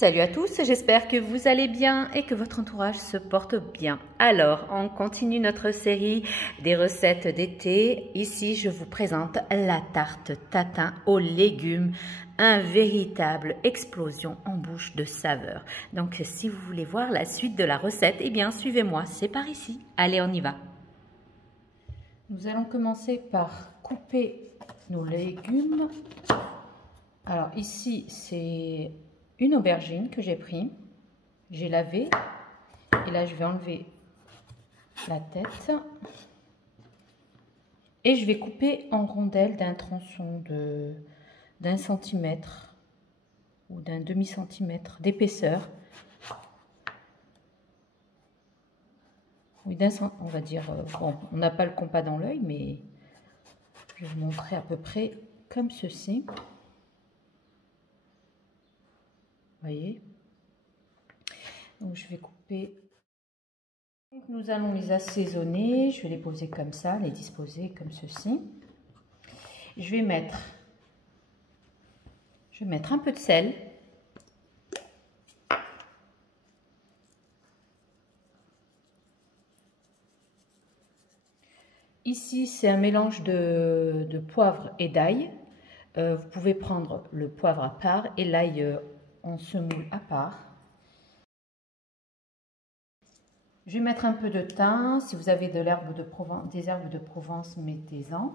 Salut à tous, j'espère que vous allez bien et que votre entourage se porte bien. Alors, on continue notre série des recettes d'été. Ici, je vous présente la tarte tatin aux légumes, un véritable explosion en bouche de saveur. Donc, si vous voulez voir la suite de la recette, eh bien, suivez-moi, c'est par ici. Allez, on y va. Nous allons commencer par couper nos légumes. Alors ici, c'est une aubergine que j'ai pris, j'ai lavé et là je vais enlever la tête et je vais couper en rondelles d'un tronçon d'un centimètre ou d'un demi-centimètre d'épaisseur. Oui, on va dire, bon, on n'a pas le compas dans l'œil, mais je vais vous montrer à peu près comme ceci. Voyez, donc je vais couper. Donc nous allons les assaisonner. Je vais les poser comme ça, les disposer comme ceci. Je vais mettre un peu de sel. Ici, c'est un mélange de poivre et d'ail. Vous pouvez prendre le poivre à part et l'ail en semoule à part. Je vais mettre un peu de thym. Si vous avez des herbes de Provence, mettez-en.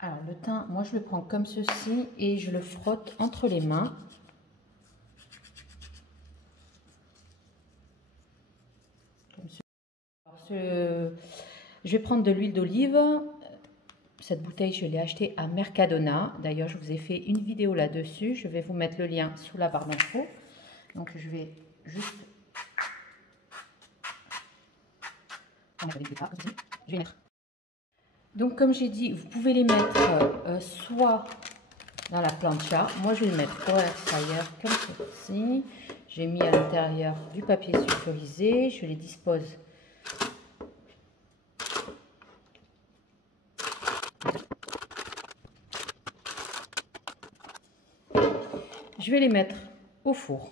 Alors le thym, moi je le prends comme ceci et je le frotte entre les mains. Comme ceci. Alors, je vais prendre de l'huile d'olive. Cette bouteille, je l'ai achetée à Mercadona. D'ailleurs, je vous ai fait une vidéo là-dessus. Je vais vous mettre le lien sous la barre d'infos. Donc, je vais juste... Je vais mettre. Donc, comme j'ai dit, vous pouvez les mettre soit dans la plancha. Moi, je vais les mettre au air fryer comme ceci. J'ai mis à l'intérieur du papier sulfurisé. Je les dispose. Je vais les mettre au four,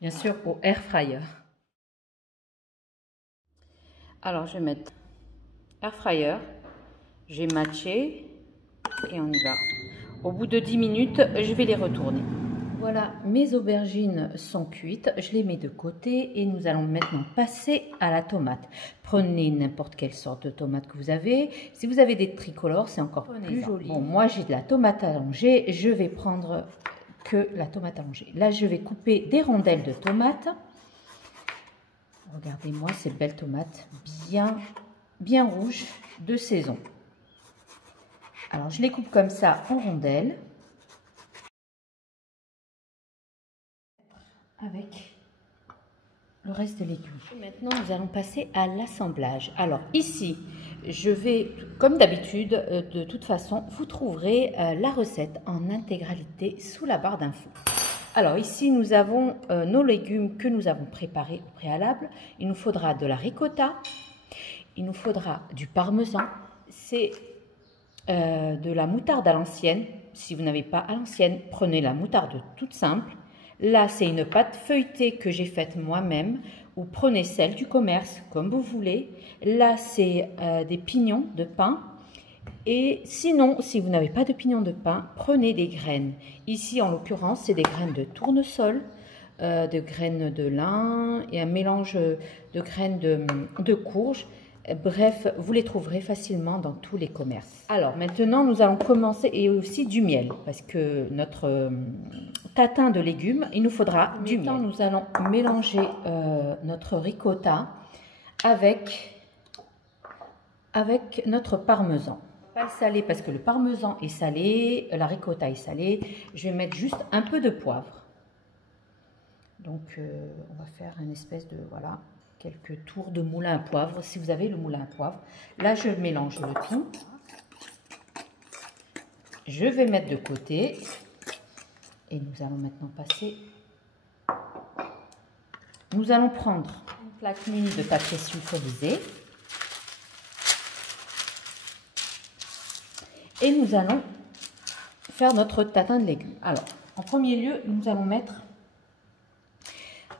bien sûr au air fryer. Alors je vais mettre air fryer, j'ai matché et on y va. Au bout de 10 minutes, je vais les retourner. Voilà, mes aubergines sont cuites, je les mets de côté et nous allons maintenant passer à la tomate. Prenez n'importe quelle sorte de tomate que vous avez. Si vous avez des tricolores, c'est encore plus joli. Bon, moi j'ai de la tomate allongée, je vais prendre que la tomate allongée. Là, je vais couper des rondelles de tomates. Regardez-moi ces belles tomates bien rouges de saison. Alors, je les coupe comme ça en rondelles. Avec le reste des légumes. Et maintenant, nous allons passer à l'assemblage. Alors, ici, je vais, comme d'habitude, de toute façon, vous trouverez la recette en intégralité sous la barre d'infos. Alors ici, nous avons nos légumes que nous avons préparés au préalable. Il nous faudra de la ricotta, il nous faudra du parmesan, c'est de la moutarde à l'ancienne. Si vous n'avez pas à l'ancienne, prenez la moutarde toute simple. Là, c'est une pâte feuilletée que j'ai faite moi-même, ou prenez celle du commerce, comme vous voulez. Là, c'est des pignons de pain. Et sinon, si vous n'avez pas de pignons de pain, prenez des graines. Ici, en l'occurrence, c'est des graines de tournesol, de graines de lin et un mélange de graines de courge. Bref, vous les trouverez facilement dans tous les commerces. Alors, maintenant, nous allons commencer, et aussi du miel, parce que notre tatin de légumes, il nous faudra du miel. Nous allons mélanger notre ricotta avec notre parmesan. Pas le salé parce que le parmesan est salé, la ricotta est salée. Je vais mettre juste un peu de poivre. Donc, on va faire une espèce de, voilà, quelques tours de moulin à poivre, si vous avez le moulin à poivre. Là, je mélange le tout. Je vais mettre de côté. Et nous allons maintenant passer. Nous allons prendre une plaque mini de papier sulfurisé. Et nous allons faire notre tatin de légumes. Alors, En premier lieu, nous allons mettre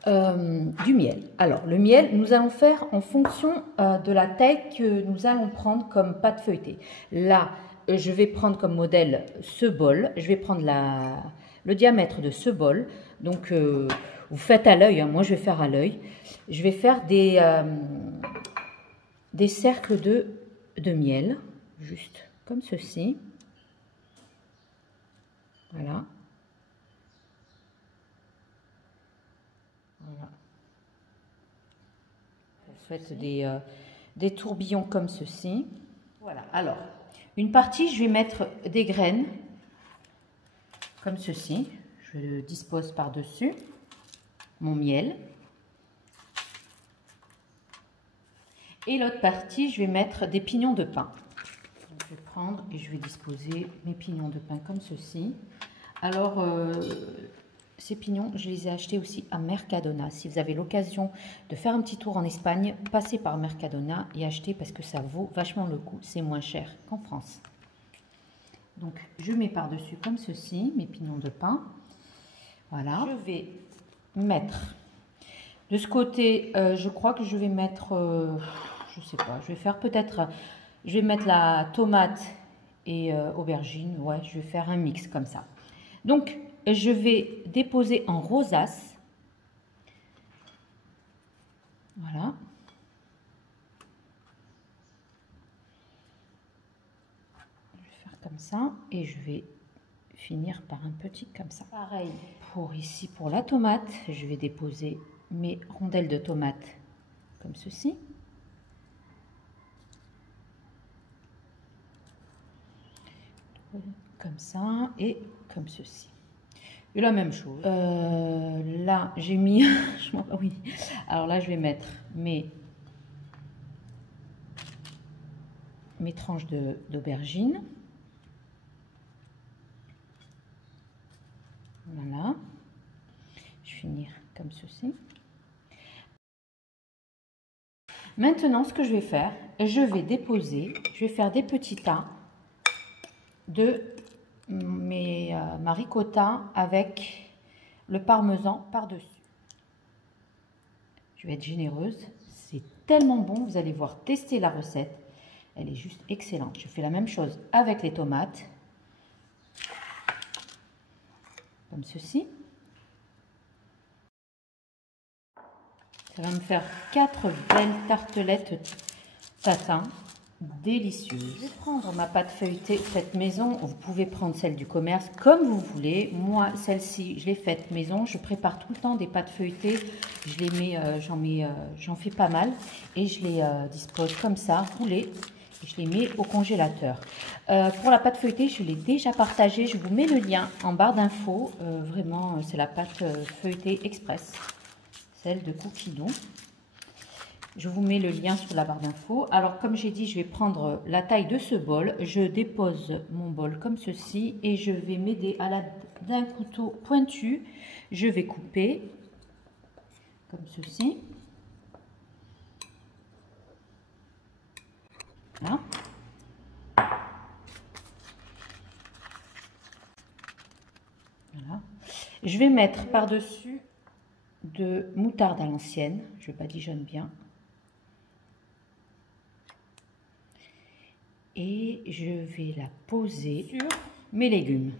du miel. Alors, le miel, nous allons faire en fonction de la taille que nous allons prendre comme pâte feuilletée. Là, je vais prendre comme modèle ce bol. Je vais prendre le diamètre de ce bol. Donc, vous faites à l'œil. Hein. Moi, je vais faire à l'œil. Je vais faire des cercles de miel, juste comme ceci. Voilà. Voilà. Faites des tourbillons comme ceci. Voilà. Alors, une partie, je vais mettre des graines comme ceci. Je le dispose par-dessus mon miel. Et l'autre partie, je vais mettre des pignons de pain. Donc, je vais prendre et je vais disposer mes pignons de pain comme ceci. Alors, ces pignons, je les ai achetés aussi à Mercadona. Si vous avez l'occasion de faire un petit tour en Espagne, passez par Mercadona et achetez parce que ça vaut vachement le coup. C'est moins cher qu'en France. Donc, je mets par-dessus comme ceci mes pignons de pain. Voilà. Je vais mettre de ce côté, je crois que je vais mettre, je sais pas, je vais faire peut-être, je vais mettre la tomate et aubergine. Ouais, je vais faire un mix comme ça. Donc, je vais déposer en rosace. Voilà. Je vais faire comme ça et je vais finir par un petit comme ça. Pareil pour ici, pour la tomate, je vais déposer mes rondelles de tomates comme ceci. Comme ça et comme ceci. Et la même chose. Là, j'ai mis... oui. Alors là, je vais mettre mes tranches d'aubergine. Voilà. Je vais finir comme ceci. Maintenant, ce que je vais faire, je vais déposer, je vais faire des petits tas de ma ricotta avec le parmesan par-dessus. Je vais être généreuse, c'est tellement bon, vous allez voir, tester la recette, elle est juste excellente. Je fais la même chose avec les tomates, comme ceci. Ça va me faire 4 belles tartelettes tatin délicieuses. Je vais prendre ma pâte feuilletée faite maison. Vous pouvez prendre celle du commerce comme vous voulez. Moi, celle-ci, je l'ai faite maison. Je prépare tout le temps des pâtes feuilletées. Je les mets, j'en fais pas mal et je les dispose comme ça, roulées. Et je les mets au congélateur. Pour la pâte feuilletée, je l'ai déjà partagée. Je vous mets le lien en barre d'infos. Vraiment, c'est la pâte feuilletée express. Celle de Cookie Dough. Je vous mets le lien sur la barre d'infos. Alors, comme j'ai dit, je vais prendre la taille de ce bol. Je dépose mon bol comme ceci et je vais m'aider à l'aide d'un couteau pointu. Je vais couper comme ceci. Voilà. Voilà. Je vais mettre par-dessus de moutarde à l'ancienne, je badigeonne bien. Et je vais la poser sur mes légumes,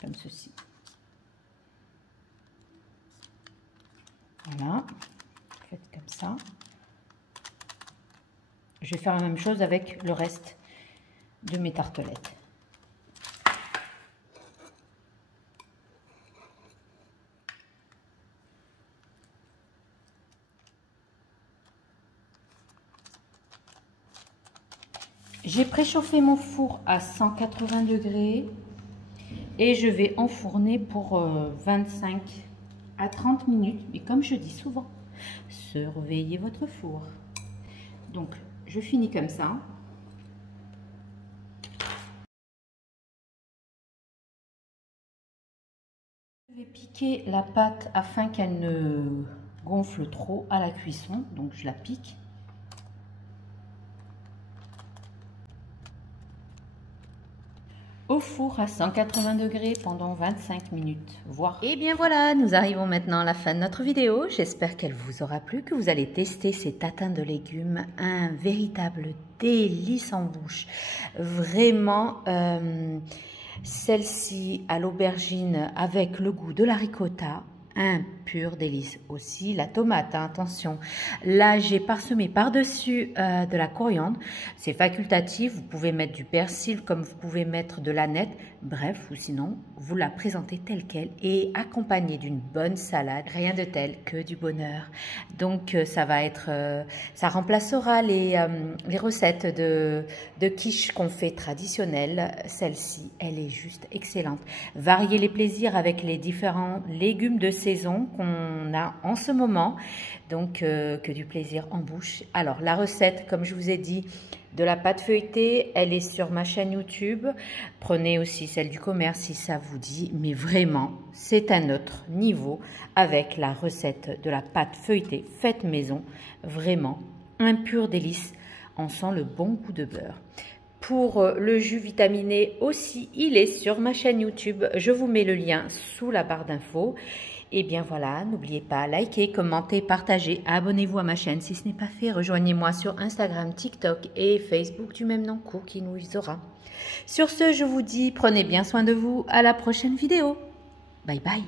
comme ceci. Voilà, faites comme ça. Je vais faire la même chose avec le reste de mes tartelettes. J'ai préchauffé mon four à 180 degrés et je vais enfourner pour 25 à 30 minutes. Et comme je dis souvent, surveillez votre four. Donc, je finis comme ça. Je vais piquer la pâte afin qu'elle ne gonfle trop à la cuisson. Donc, je la pique. Au au four à 180 degrés pendant 25 minutes, voire. Et bien voilà, nous arrivons maintenant à la fin de notre vidéo. J'espère qu'elle vous aura plu, que vous allez tester ces tatins de légumes. Un véritable délice en bouche. Vraiment, celle-ci à l'aubergine avec le goût de la ricotta. Un pur délice aussi. La tomate, hein, attention. Là, j'ai parsemé par-dessus de la coriandre. C'est facultatif. Vous pouvez mettre du persil comme vous pouvez mettre de l'aneth. Bref, ou sinon, vous la présentez telle qu'elle et accompagnée d'une bonne salade. Rien de tel que du bonheur. Donc, ça va être, ça remplacera les recettes de quiche qu'on fait traditionnelles. Celle-ci, elle est juste excellente. Variez les plaisirs avec les différents légumes de saison qu'on a en ce moment, donc que du plaisir en bouche. Alors la recette, comme je vous ai dit, de la pâte feuilletée, elle est sur ma chaîne YouTube. Prenez aussi celle du commerce si ça vous dit, mais vraiment c'est un autre niveau avec la recette de la pâte feuilletée faite maison. Vraiment un pur délice, on sent le bon goût de beurre. Pour le jus vitaminé aussi, il est sur ma chaîne YouTube. Je vous mets le lien sous la barre d'infos. Et bien voilà, n'oubliez pas, likez, commentez, partagez, abonnez-vous à ma chaîne si ce n'est pas fait. Rejoignez-moi sur Instagram, TikTok et Facebook du même nom, Cooking with Zora. Sur ce, je vous dis, prenez bien soin de vous. À la prochaine vidéo. Bye bye.